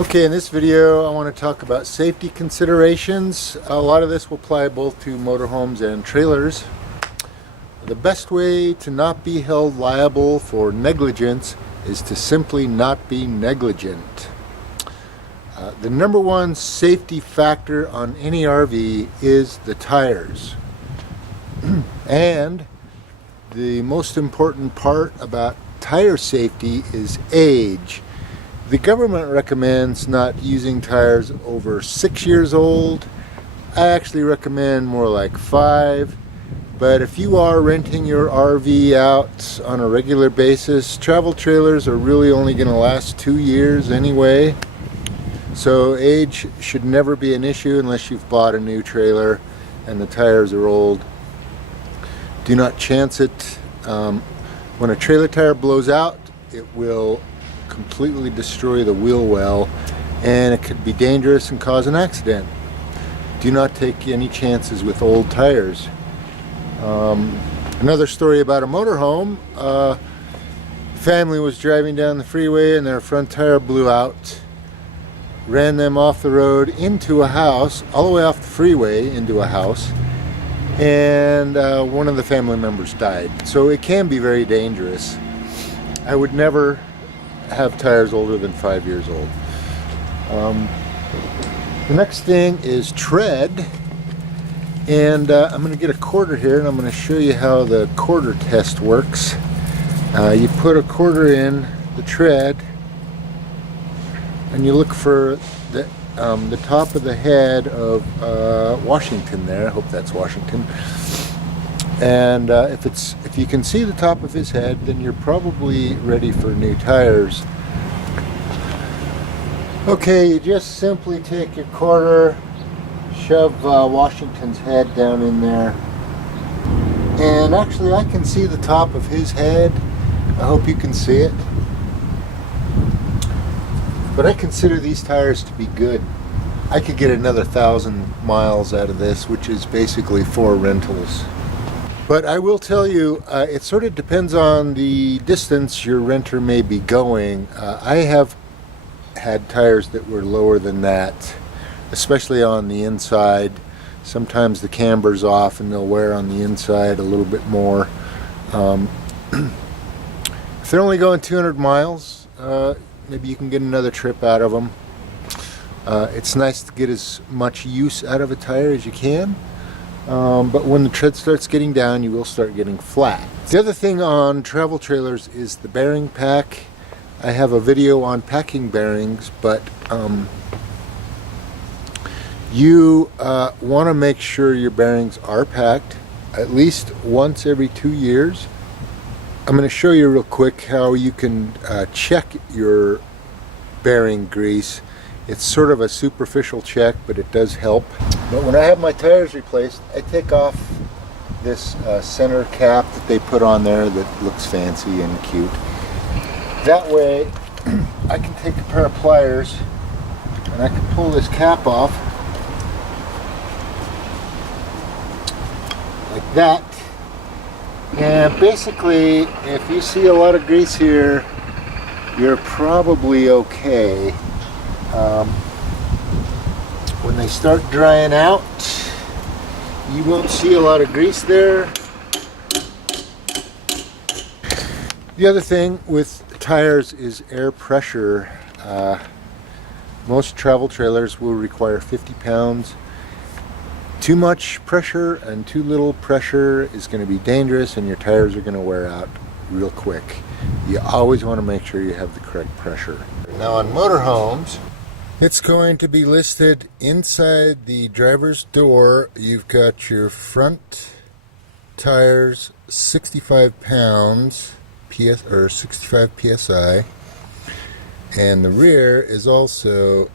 Okay, in this video I want to talk about safety considerations. A lot of this will apply both to motorhomes and trailers. The best way to not be held liable for negligence is to simply not be negligent. The number one safety factor on any RV is the tires. And the most important part about tire safety is age. The government recommends not using tires over 6 years old. I actually recommend more like 5. But if you are renting your RV out on a regular basis, travel trailers are really only going to last 2 years anyway. So age should never be an issue unless you've bought a new trailer and the tires are old. Do not chance it. When a trailer tire blows out, it will completely destroy the wheel well, and it could be dangerous and cause an accident. Do not take any chances with old tires. Another story about a motorhome. Family was driving down the freeway and their front tire blew out, ran them off the road into a house, all the way off the freeway into a house, and one of the family members died. So it can be very dangerous. I would never have tires older than 5 years old. The next thing is tread, and I'm going to get a quarter here and I'm going to show you how the quarter test works. You put a quarter in the tread and you look for the top of the head of Washington there. I hope that's Washington. And if you can see the top of his head, then you're probably ready for new tires. Okay, you just simply take your quarter, shove Washington's head down in there. And actually I can see the top of his head. I hope you can see it. But I consider these tires to be good. I could get another 1,000 miles out of this, which is basically 4 rentals. But I will tell you, it sort of depends on the distance your renter may be going. I have had tires that were lower than that, especially on the inside. Sometimes the camber's off and they'll wear on the inside a little bit more. If they're only going 200 miles, maybe you can get another trip out of them. It's nice to get as much use out of a tire as you can. But when the tread starts getting down, you will start getting flat. The other thing on travel trailers is the bearing pack. I have a video on packing bearings, but you want to make sure your bearings are packed at least once every 2 years. I'm going to show you real quick how you can check your bearing grease. It's sort of a superficial check, but it does help. But when I have my tires replaced, I take off this center cap that they put on there that looks fancy and cute. That way I can take a pair of pliers and I can pull this cap off like that. And basically, if you see a lot of grease here, you're probably okay. When they start drying out, you won't see a lot of grease there. The other thing with tires is air pressure. Most travel trailers will require 50 pounds. Too much pressure and too little pressure is going to be dangerous, and your tires are going to wear out real quick. You always want to make sure you have the correct pressure. Now on motorhomes, it's going to be listed inside the driver's door. You've got your front tires 65 pounds or 65 psi, and the rear is also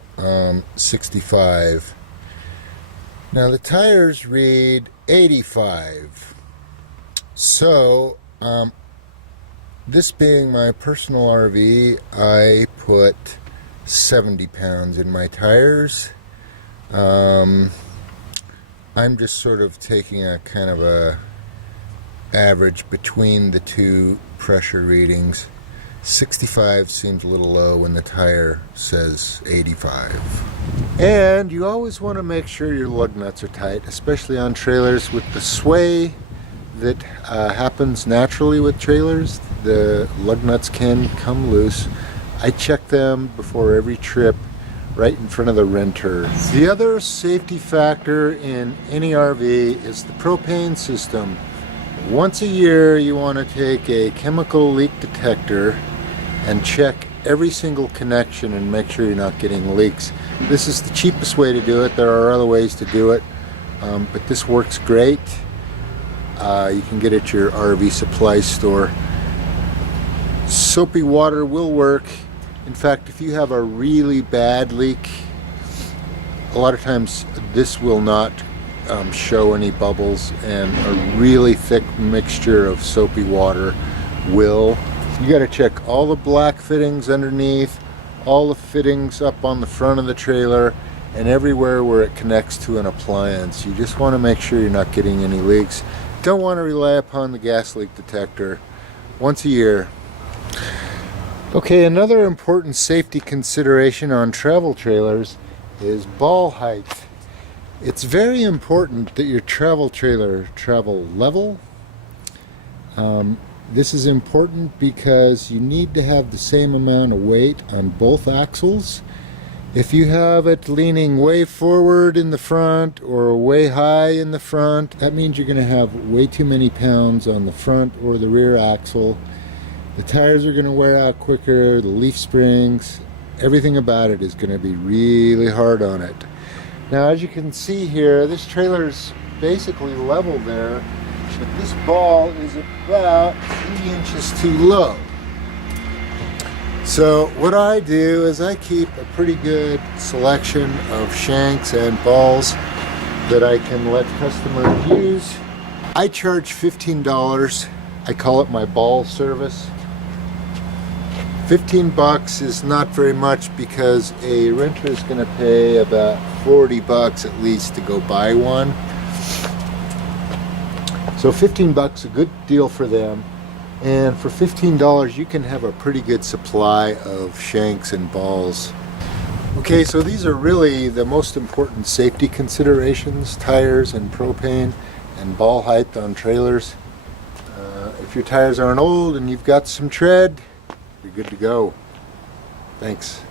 65. Now the tires read 85. So this being my personal RV, I put 70 pounds in my tires. I'm just sort of taking a kind of a average between the two pressure readings. 65 seems a little low when the tire says 85. And you always want to make sure your lug nuts are tight, especially on trailers. With the sway that happens naturally with trailers, the lug nuts can come loose. I check them before every trip right in front of the renter. The other safety factor in any RV is the propane system. Once a year you want to take a chemical leak detector and check every single connection and make sure you're not getting leaks. This is the cheapest way to do it. There are other ways to do it, but this works great. You can get it at your RV supply store. Soapy water will work. In fact, if you have a really bad leak, a lot of times this will not show any bubbles, and a really thick mixture of soapy water will. You got to check all the black fittings underneath, all the fittings up on the front of the trailer, and everywhere where it connects to an appliance. You just want to make sure you're not getting any leaks. Don't want to rely upon the gas leak detector. Once a year. Okay, another important safety consideration on travel trailers is ball height. It's very important that your travel trailer travel level. This is important because you need to have the same amount of weight on both axles. If you have it leaning way forward in the front or way high in the front, that means you're going to have way too many pounds on the front or the rear axle. The tires are going to wear out quicker, the leaf springs, everything about it is going to be really hard on it. Now, as you can see here, this trailer's basically level there, but this ball is about 3 inches too low. So what I do is I keep a pretty good selection of shanks and balls that I can let customers use. I charge $15. I call it my ball service. 15 bucks is not very much because a renter is going to pay about 40 bucks at least to go buy one. So 15 bucks, a good deal for them. And for $15 you can have a pretty good supply of shanks and balls. Okay, so these are really the most important safety considerations: tires and propane and ball height on trailers. If your tires aren't old and you've got some tread, you're good to go. Thanks.